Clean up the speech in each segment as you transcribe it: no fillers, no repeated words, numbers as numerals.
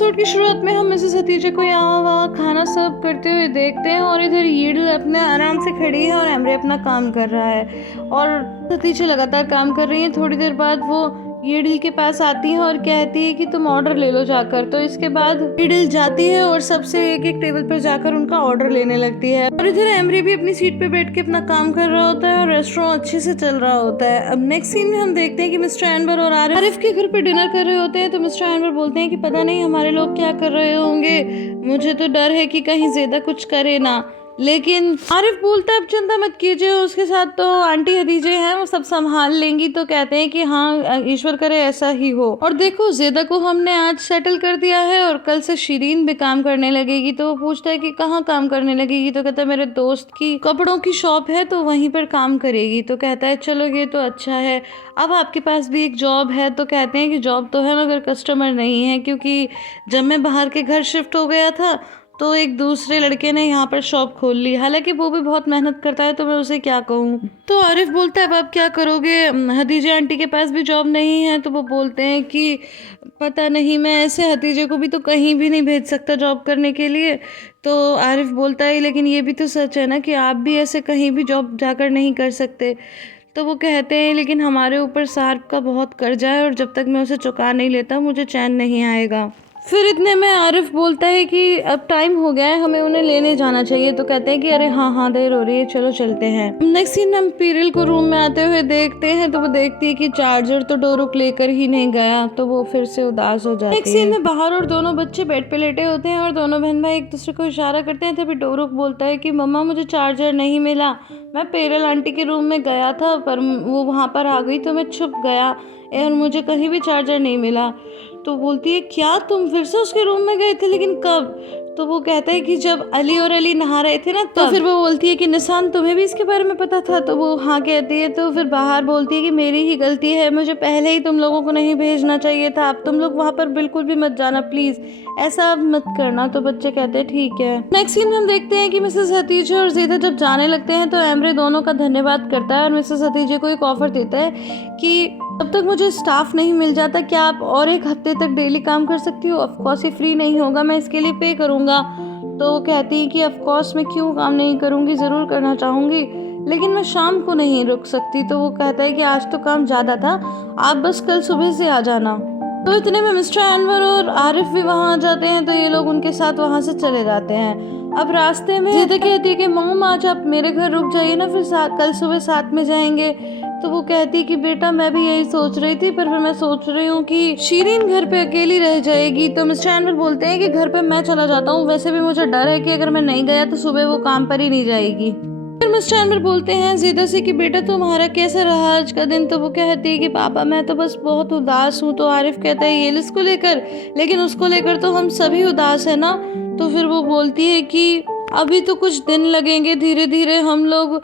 Episode की शुरुआत में हम मिसेस हतीजे को यहाँ वहाँ खाना सर्व करते हुए देखते हैं और इधर यीडल अपने आराम से खड़ी है और एमरे अपना काम कर रहा है और हतीजे लगातार काम कर रही है। थोड़ी देर बाद वो यीडल के पास आती है और कहती है कि तुम ऑर्डर ले लो जाकर। तो इसके बाद यीडल जाती है और सबसे एक एक टेबल पर जाकर उनका ऑर्डर लेने लगती है और इधर एमरे भी अपनी सीट पे बैठ के अपना काम कर रहा होता है और रेस्टोरेंट अच्छे से चल रहा होता है। अब नेक्स्ट सीन में हम देखते हैं कि मिस्टर एनवर और आरिफ के घर पे डिनर कर रहे होते हैं। तो मिस्टर एनवर बोलते हैं कि पता नहीं हमारे लोग क्या कर रहे होंगे, मुझे तो डर है कि कहीं ज्यादा कुछ करे ना। लेकिन आरिफ बोलता है अब चिंता मत कीजिए, उसके साथ तो आंटी हदीजे हैं, वो सब संभाल लेंगी। तो कहते हैं कि हाँ ईश्वर करे ऐसा ही हो। और देखो ज़ेदा को हमने आज सेटल कर दिया है और कल से शीरीन भी काम करने लगेगी। तो वो पूछता है कि कहाँ काम करने लगेगी। तो कहता है मेरे दोस्त की कपड़ों की शॉप है तो वहीं पर काम करेगी। तो कहता है चलो ये तो अच्छा है, अब आपके पास भी एक जॉब है। तो कहते हैं कि जॉब तो है मगर कस्टमर नहीं है, क्योंकि जब मैं बाहर के घर शिफ्ट हो गया था तो एक दूसरे लड़के ने यहाँ पर शॉप खोल ली, हालांकि वो भी बहुत मेहनत करता है तो मैं उसे क्या कहूँ। तो आरिफ बोलता है अब आप क्या करोगे, हतीजे आंटी के पास भी जॉब नहीं है। तो वो बोलते हैं कि पता नहीं, मैं ऐसे हतीजे को भी तो कहीं भी नहीं भेज सकता जॉब करने के लिए। तो आरिफ बोलता है लेकिन ये भी तो सच है ना कि आप भी ऐसे कहीं भी जॉब जाकर नहीं कर सकते। तो वो कहते हैं लेकिन हमारे ऊपर सार्प का बहुत कर्जा है और जब तक मैं उसे चुका नहीं लेता मुझे चैन नहीं आएगा। फिर इतने में आरिफ बोलता है कि अब टाइम हो गया है, हमें उन्हें लेने जाना चाहिए। तो कहते हैं कि अरे हाँ हाँ देर हो रही है, चलो चलते हैं। नेक्स्ट सीन हम पीरिल को रूम में आते हुए देखते हैं। तो वो देखती है कि चार्जर तो डोरुक लेकर ही नहीं गया। तो वो फिर से उदास हो जाती है। नेक्स्ट सीन में बाहर और दोनों बच्चे बेड पे लेटे होते हैं और दोनों बहन भाई एक दूसरे को इशारा करते हैं। तभी डोरुक बोलता है कि मम्मा मुझे चार्जर नहीं मिला, मैं पेरल आंटी के रूम में गया था पर वो वहाँ पर आ गई तो मैं छुप गया और मुझे कहीं भी चार्जर नहीं मिला। तो बोलती है क्या तुम फिर से उसके रूम में गए थे, लेकिन कब? तो वो कहता है कि जब अली और अली नहा रहे थे ना। तो फिर वो बोलती है कि निशान तुम्हें भी इसके बारे में पता था? तो वो हाँ कहती है। तो फिर बाहर बोलती है कि मेरी ही गलती है, मुझे पहले ही तुम लोगों को नहीं भेजना चाहिए था, अब तुम लोग वहाँ पर बिल्कुल भी मत जाना प्लीज, ऐसा मत करना। तो बच्चे कहते हैं ठीक है। नेक्स्ट सीन में हम देखते हैं कि मिसेस हतीजे और ज़ेदा जब जाने लगते हैं तो एमरे दोनों का धन्यवाद करता है और मिसेस हतीजे को एक ऑफर देता है कि जब तक मुझे स्टाफ नहीं मिल जाता क्या आप और एक हफ्ते तक डेली काम कर सकती हो? ऑफकोर्स ये फ्री नहीं होगा, मैं इसके लिए पे करूँगा। तो वो कहती है कि ऑफकोर्स मैं क्यों काम नहीं करूँगी, ज़रूर करना चाहूँगी, लेकिन मैं शाम को नहीं रुक सकती। तो वो कहता है कि आज तो काम ज़्यादा था, आप बस कल सुबह से आ जाना। तो इतने में मिस्टर एनवर और आरिफ भी वहाँ आ जाते हैं। तो ये लोग उनके साथ वहाँ से चले जाते हैं। अब रास्ते में ज़ेदा कहती है कि मॉम आज आप मेरे घर रुक जाइए ना, फिर कल सुबह साथ में जाएंगे। तो वो कहती है कि बेटा मैं भी यही सोच रही थी, पर फिर मैं सोच रही हूँ कि शीरीन घर पे अकेली रह जाएगी। तो मिस्टर एनवर बोलते हैं कि घर पे मैं चला जाता हूँ, वैसे भी मुझे डर है कि अगर मैं नहीं गया तो सुबह वो काम पर ही नहीं जाएगी। फिर मिस्टर एनवर बोलते हैं ज़ेदा से कि बेटा तुम्हारा कैसा रहा आज का दिन? तो वो कहती है कि पापा मैं तो बस बहुत उदास हूँ। तो आरिफ कहता है ये इसको लेकर, लेकिन उसको लेकर तो हम सभी उदास है ना। तो फिर वो बोलती है कि अभी तो कुछ दिन लगेंगे, धीरे धीरे हम लोग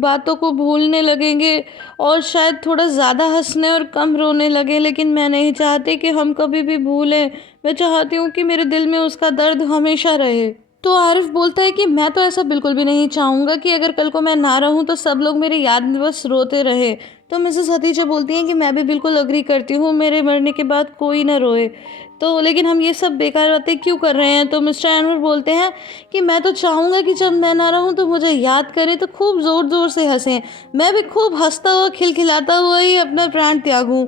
बातों को भूलने लगेंगे और शायद थोड़ा ज़्यादा हंसने और कम रोने लगे, लेकिन मैं नहीं चाहती कि हम कभी भी भूलें, मैं चाहती हूँ कि मेरे दिल में उसका दर्द हमेशा रहे। तो आरिफ बोलता है कि मैं तो ऐसा बिल्कुल भी नहीं चाहूँगा कि अगर कल को मैं ना रहूँ तो सब लोग मेरी याद में बस रोते रहे। तो मिसेस हतीजे बोलती हैं कि मैं भी बिल्कुल अग्री करती हूँ, मेरे मरने के बाद कोई ना रोए। तो लेकिन हम ये सब बेकार बातें क्यों कर रहे हैं? तो मिस्टर एनवर बोलते हैं कि मैं तो चाहूँगा कि जब मैं ना रहूँ तो मुझे याद करें तो खूब ज़ोर ज़ोर से हंसें, मैं भी खूब हंसता हुआ खिलखिलाता हुआ ही अपना प्राण त्यागूँ।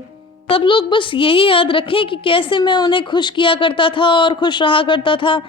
सब लोग बस यही याद रखें कि कैसे मैं उन्हें खुश किया करता था और खुश रहा करता था।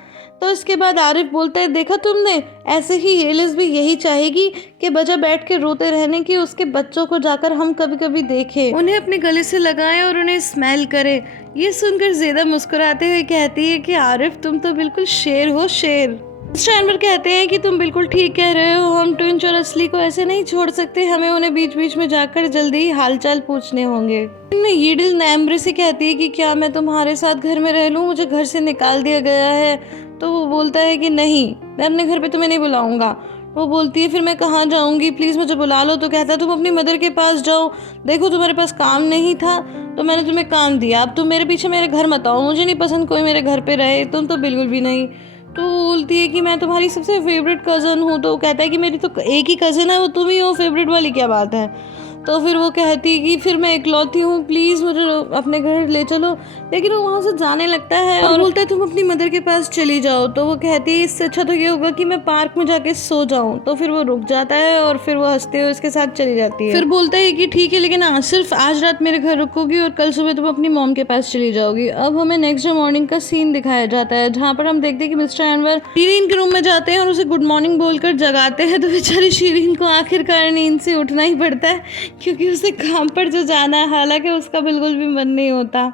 तो इसके बाद आरिफ बोलता है देखा तुमने, ऐसे ही एलिस भी यही चाहेगी कि बजा बैठ के रोते रहने की उसके बच्चों को जाकर हम कभी कभी देखें, उन्हें अपने गले से लगाएं और उन्हें स्मेल करें। ये सुनकर ज़ेदा मुस्कुराते हुए कहती है कि आरिफ तुम तो बिल्कुल शेर हो, शेर। मिस्टर एनवर कहते हैं कि तुम बिल्कुल ठीक कह रहे हो, हम ट्विंच और असली को ऐसे नहीं छोड़ सकते, हमें उन्हें बीच बीच में जाकर जल्दी ही हालचाल पूछने होंगे। यीडल एमरे से कहती है कि क्या मैं तुम्हारे साथ घर में रह लूँ, मुझे घर से निकाल दिया गया है। तो वो बोलता है कि नहीं, मैं अपने घर पे तुम्हें नहीं बुलाऊंगा। वो बोलती है फिर मैं कहाँ जाऊँगी, प्लीज़ मुझे बुला लो। तो कहता है तुम अपनी मदर के पास जाओ, देखो तुम्हारे पास काम नहीं था तो मैंने तुम्हें काम दिया, अब तुम मेरे पीछे मेरे घर मत आओ, मुझे नहीं पसंद कोई मेरे घर पे रहे, तुम तो बिल्कुल भी नहीं। तो वो बोलती है कि मैं तुम्हारी सबसे फेवरेट कज़न हूँ। तो कहता है कि मेरी तो एक ही कज़न है, वो तुम ही हो, फेवरेट वाली क्या बात है। तो फिर वो कहती कि फिर मैं इकलौती हूँ, प्लीज़ मुझे अपने घर ले चलो। लेकिन वो वहाँ से जाने लगता है और बोलता है तुम अपनी मदर के पास चली जाओ। तो वो कहती है इससे अच्छा तो ये होगा कि मैं पार्क में जाके सो जाऊँ। तो फिर वो रुक जाता है और फिर वो हंसते हुए उसके साथ चली जाती है। फिर बोलता है कि ठीक है, लेकिन सिर्फ आज रात मेरे घर रुकोगी और कल सुबह तुम अपनी मॉम के पास चली जाओगी। अब हमें नेक्स्ट डे मॉर्निंग का सीन दिखाया जाता है, जहाँ पर हम देखते हैं कि मिस्टर अनवर शीरीन के रूम में जाते हैं और उसे गुड मॉर्निंग बोलकर जगाते हैं। तो बेचारी शीरीन को आखिरकार नींद से उठना ही पड़ता है, क्योंकि उसे काम पर जो जाना है, हालांकि उसका बिल्कुल भी मन नहीं होता।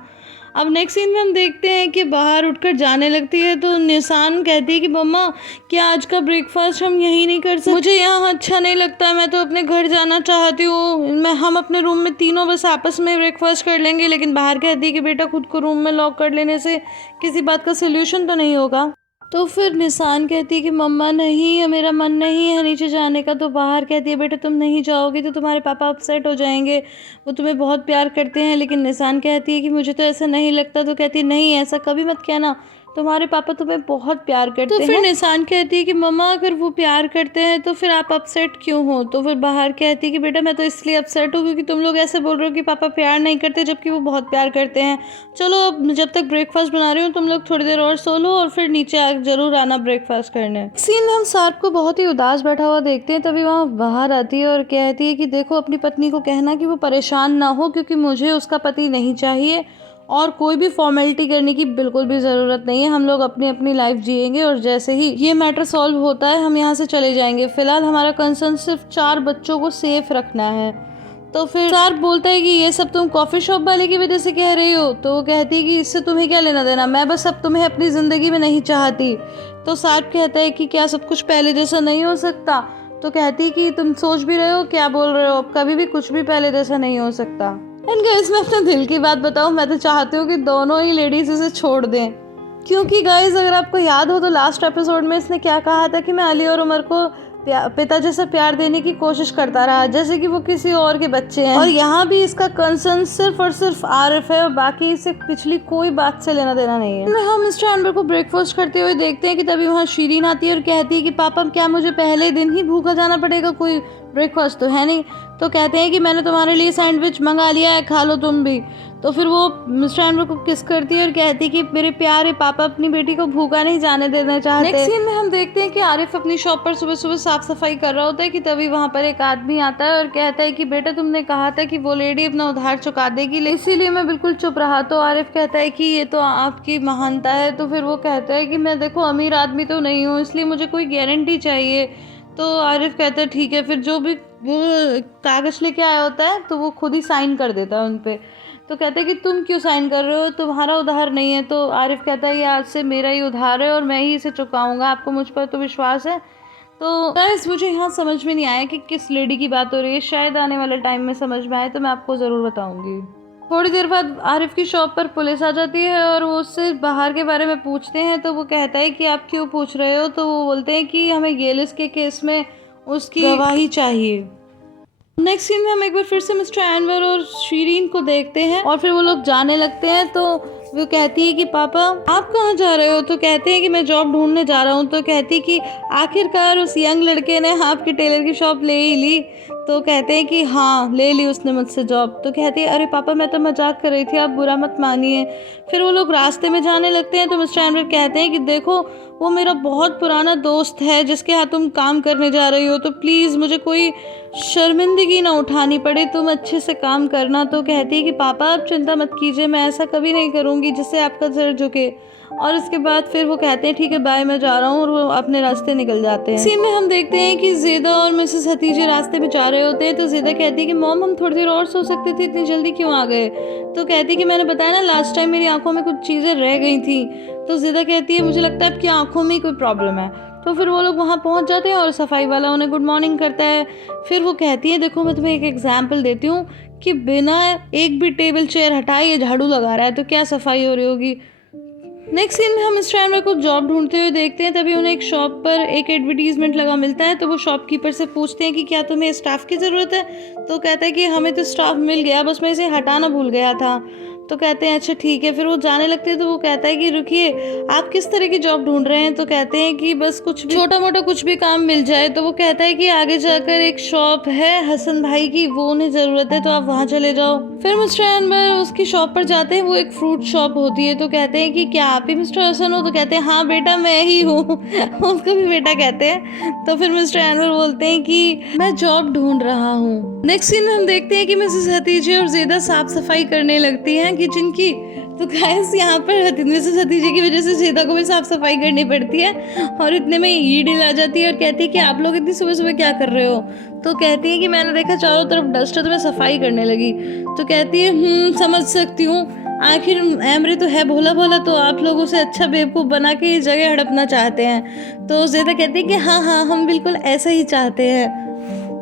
अब नेक्स्ट सीन में हम देखते हैं कि बाहर उठकर जाने लगती है। तो निशान कहती है कि मम्मा, क्या आज का ब्रेकफास्ट हम यहीं नहीं कर सकते? मुझे यहाँ अच्छा नहीं लगता, मैं तो अपने घर जाना चाहती हूँ। हम अपने रूम में तीनों बस आपस में ब्रेकफास्ट कर लेंगे। लेकिन बाहर कहती है कि बेटा, खुद को रूम में लॉक कर लेने से किसी बात का सोल्यूशन तो नहीं होगा। तो फिर निशान कहती है कि मम्मा नहीं, मेरा मन नहीं है नीचे जाने का। तो बाहर कहती है बेटा, तुम नहीं जाओगी तो तुम्हारे पापा अपसेट हो जाएंगे, वो तुम्हें बहुत प्यार करते हैं। लेकिन निशान कहती है कि मुझे तो ऐसा नहीं लगता। तो कहती है नहीं, ऐसा कभी मत कहना, तुम्हारे पापा तुम्हें बहुत प्यार करते हैं। तो फिर निशान कहती है कि मम्मा, अगर वो प्यार करते हैं तो फिर आप अपसेट क्यों हो? तो फिर बाहर कहती है कि बेटा, मैं तो इसलिए अपसेट हूँ क्योंकि तुम लोग ऐसे बोल रहे हो कि पापा प्यार नहीं करते, जबकि वो बहुत प्यार करते हैं। चलो, अब जब तक ब्रेकफास्ट बना रही हूँ तुम लोग थोड़ी देर और सो लो और फिर नीचे जरूर आना ब्रेकफास्ट करने। सीन में हम सार्प को बहुत ही उदास बैठा हुआ देखते हैं। तभी वहाँ बाहर आती है और कहती है कि देखो, अपनी पत्नी को कहना कि वो परेशान ना हो, क्योंकि मुझे उसका पति नहीं चाहिए और कोई भी फॉर्मेलिटी करने की बिल्कुल भी ज़रूरत नहीं है। हम लोग अपनी अपनी लाइफ जिएंगे और जैसे ही ये मैटर सॉल्व होता है हम यहाँ से चले जाएंगे। फिलहाल हमारा कंसर्न सिर्फ 4 बच्चों को सेफ रखना है। तो फिर सार्प बोलता है कि ये सब तुम कॉफ़ी शॉप वाले की वजह से कह रही हो? तो वो कहती है कि इससे तुम्हें क्या लेना देना, मैं बस अब तुम्हें अपनी ज़िंदगी में नहीं चाहती। तो सार्प कहता है कि क्या सब कुछ पहले जैसा नहीं हो सकता? तो कहती है कि तुम सोच भी रहे हो, क्या बोल रहे हो, कभी भी कुछ भी पहले जैसा नहीं हो सकता। एंड गाइस, मैं अपने दिल की बात बताऊं, मैं तो चाहती हूँ कि दोनों ही लेडीज इसे छोड़ दें। क्योंकि गाइस, अगर आपको याद हो तो लास्ट एपिसोड में इसने क्या कहा था कि मैं अली और उमर को पिता जैसा प्यार देने की कोशिश करता रहा, जैसे कि वो किसी और के बच्चे हैं। और यहाँ भी इसका कंसर्न सिर्फ और सिर्फ आरिफ है और बाकी इसे पिछली कोई बात से लेना देना नहीं है। हम मिस्टर अनवर को ब्रेकफास्ट करते हुए देखते हैं कि तभी वहाँ शीरीन आती है और कहती है कि पापा, क्या मुझे पहले दिन ही भूखा जाना पड़ेगा? कोई ब्रेकफास्ट तो है नहीं। तो कहते हैं कि मैंने तुम्हारे लिए सैंडविच मंगा लिया है, खा लो तुम भी। तो फिर वो मिस्टर अनवर को किस करती है और कहती है कि मेरे प्यारे पापा अपनी बेटी को भूखा नहीं जाने देना चाहते। नेक्स्ट सीन में हम देखते हैं कि आरिफ अपनी शॉप पर सुबह सुबह साफ सफाई कर रहा होता है कि तभी वहाँ पर एक आदमी आता है और कहता है कि बेटा, तुमने कहा था कि वो लेडी अपना उधार चुका देगी, इसीलिए मैं बिल्कुल चुप रहा। तो आरिफ कहता है कि ये तो आपकी महानता है। तो फिर वो कहता है कि मैं देखो अमीर आदमी तो नहीं हूँ, इसलिए मुझे कोई गारंटी चाहिए। तो आरिफ कहता है ठीक है। फिर जो भी वो कागज़ लेके आया होता है तो वो खुद ही साइन कर देता है उन पर। तो कहते हैं कि तुम क्यों साइन कर रहे हो, तुम्हारा उधार नहीं है। तो आरिफ कहता है ये आज से मेरा ही उधार है और मैं ही इसे चुकाऊंगा, आपको मुझ पर तो विश्वास है। तो गाइस, मुझे यहाँ समझ में नहीं आया कि किस लेडी की बात हो रही है, शायद आने वाले टाइम में समझ में आए तो मैं आपको ज़रूर बताऊंगी। थोड़ी देर बाद आरिफ की शॉप पर पुलिस आ जाती है और वो उससे बाहर के बारे में पूछते हैं। तो वो कहता है कि आप क्यों पूछ रहे हो? तो वो बोलते हैं कि हमें येलिस के केस में उसकी गवाही चाहिए। नेक्स्ट सीन में हम एक बार फिर से मिस्टर अनवर और शीरीन को देखते हैं और फिर वो लोग जाने लगते हैं। तो वो कहती है कि पापा, आप कहाँ जा रहे हो? तो कहते हैं कि मैं जॉब ढूंढने जा रहा हूँ। तो कहती है कि आखिरकार उस यंग लड़के ने आपकी टेलर की शॉप ले ही ली? तो कहते हैं कि हाँ, ले ली उसने मुझसे जॉब। तो कहती है अरे पापा, मैं तो मजाक कर रही थी, आप बुरा मत मानिए। फिर वो लोग रास्ते में जाने लगते हैं। तो मिस्टर अनवर कहते हैं कि देखो, वो मेरा बहुत पुराना दोस्त है जिसके यहाँ तुम काम करने जा रही हो, तो प्लीज़ मुझे कोई शर्मिंदगी ना उठानी पड़े, तुम अच्छे से काम करना। तो कहती है कि पापा, आप चिंता मत कीजिए, मैं ऐसा कभी नहीं करूँगी जिससे आपका सिर झुके। और इसके बाद फिर वो कहते हैं ठीक है बाय, मैं जा रहा हूँ, और वो अपने रास्ते निकल जाते हैं। सीन में हम देखते हैं कि ज़ेदा और मिसेस हतीजे रास्ते में जा रहे होते हैं। तो ज़ेदा कहती है कि मॉम, हम थोड़ी देर और सो सकते थे, इतनी जल्दी क्यों आ गए? तो कहती है कि मैंने बताया ना, लास्ट टाइम मेरी आंखों में कुछ चीज़ें रह गई थी। तो ज़ेदा कहती है मुझे लगता है आपकी आंखों में कोई प्रॉब्लम है। तो फिर वो लोग वहाँ पहुँच जाते हैं और सफाई वाला उन्हें गुड मॉर्निंग करता है। फिर वो कहती है देखो, मैं तुम्हें एक एग्जाम्पल देती हूँ कि बिना एक भी टेबल चेयर हटाए ये झाड़ू लगा रहा है, तो क्या सफाई हो रही होगी। नेक्स्ट सीन में हम मिस्टर अनवर को जॉब ढूंढते हुए देखते हैं। तभी उन्हें एक शॉप पर एक एडवर्टीजमेंट लगा मिलता है। तो वो शॉपकीपर से पूछते हैं कि क्या तुम्हें स्टाफ की ज़रूरत है? तो कहता है कि हमें तो स्टाफ मिल गया, बस मैं इसे हटाना भूल गया था। तो कहते हैं अच्छा ठीक है। फिर वो जाने लगते हैं तो वो कहता है कि रुकिए, आप किस तरह की जॉब ढूंढ रहे हैं? तो कहते हैं कि बस कुछ भी छोटा मोटा कुछ भी काम मिल जाए। तो वो कहता है कि आगे जाकर एक शॉप है हसन भाई की, वो उन्हें ज़रूरत है तो आप वहाँ चले जाओ। फिर मिस्टर अनवर उसकी शॉप पर जाते हैं, वो एक फ्रूट शॉप होती है। तो कहते हैं कि क्या आप ही मिस्टर हसन हो? तो कहते हैं हाँ बेटा मैं ही हूँ। उसको भी बेटा कहते हैं। तो फिर मिस्टर अनवर बोलते हैं कि मैं जॉब ढूंढ रहा हूँ। नेक्स्ट सीन में हम देखते हैं कि मिसेस हतीजे और ज़ेदा साफ सफाई करने लगती हैं किचन की। तो गाइस यहाँ पर मिसेस हतीजे की वजह से ज़ेदा को भी साफ सफाई करनी पड़ती है और इतने में ईडिल आ जाती है और कहती है कि आप लोग इतनी सुबह सुबह क्या कर रहे हो? तो कहती है कि मैंने देखा चारों तरफ डस्ट है तो मैं सफाई करने लगी। तो कहती है समझ सकती हूँ, आखिर एमरे तो है भोला भोला, तो आप लोग उसे अच्छा बेवकूफ़ बना के ये जगह हड़पना चाहते हैं। तो ज़ेदा कहती है कि हाँ हाँ हम बिल्कुल ऐसा ही चाहते हैं।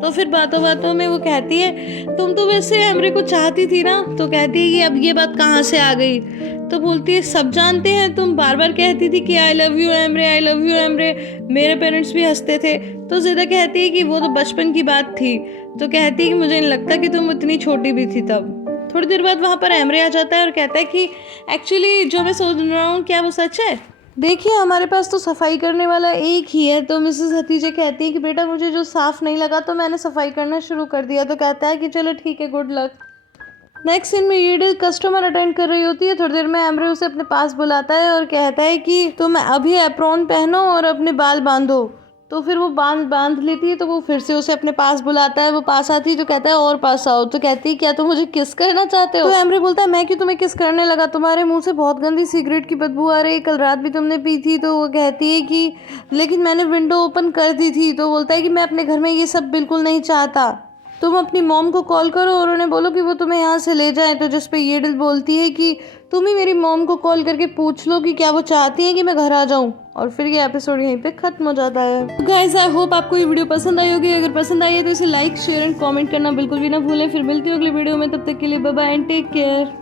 तो फिर बातों बातों में वो कहती है तुम तो वैसे एमरे को चाहती थी ना? तो कहती है कि अब ये बात कहाँ से आ गई? तो बोलती है सब जानते हैं, तुम बार बार कहती थी कि I love you Emre, I love you Emre. मेरे पेरेंट्स भी हंसते थे। तो ज़ेदा कहती है कि वो तो बचपन की बात थी। तो कहती है कि मुझे नहीं लगता कि तुम इतनी छोटी भी थी तब। थोड़ी देर बाद वहाँ पर एमरे आ जाता है और कहता है कि एक्चुअली जो मैं सोच रहा हूँ क्या वो सच है? देखिए हमारे पास तो सफाई करने वाला एक ही है। तो मिसेस हतीजे कहती है कि बेटा मुझे जो साफ़ नहीं लगा तो मैंने सफाई करना शुरू कर दिया। तो कहता है कि चलो ठीक है, गुड लक। नेक्स्ट सीन में ईडिल कस्टमर अटेंड कर रही होती है। थोड़ी देर में एमरे उसे अपने पास बुलाता है और कहता है कि तुम अभी एप्रॉन पहनो और अपने बाल बांधो। तो फिर वो बांध लेती है। तो वो फिर से उसे अपने पास बुलाता है, वो पास आती है तो कहता है और पास आओ। तो कहती है क्या तुम मुझे किस करना चाहते हो? तो एमरे बोलता है मैं क्यों तुम्हें किस करने लगा, तुम्हारे मुंह से बहुत गंदी सिगरेट की बदबू आ रही है, कल रात भी तुमने पी थी। तो वो कहती है कि लेकिन मैंने विंडो ओपन कर दी थी। तो बोलता है कि मैं अपने घर में ये सब बिल्कुल नहीं चाहता, तुम अपनी मॉम को कॉल करो और उन्हें बोलो कि वो तुम्हें यहाँ से ले जाए। तो जिस पे येडल बोलती है कि तुम ही मेरी मॉम को कॉल करके पूछ लो कि क्या वो चाहती है कि मैं घर आ जाऊँ। और फिर ये एपिसोड यहीं पे खत्म हो जाता है। गाइस आई होप आपको ये वीडियो पसंद आई होगी। अगर पसंद आई है तो इसे लाइक शेयर एंड कमेंट करना बिल्कुल भी ना भूलें। फिर मिलती हूँ अगली वीडियो में, तब तक के लिए bye bye and take care.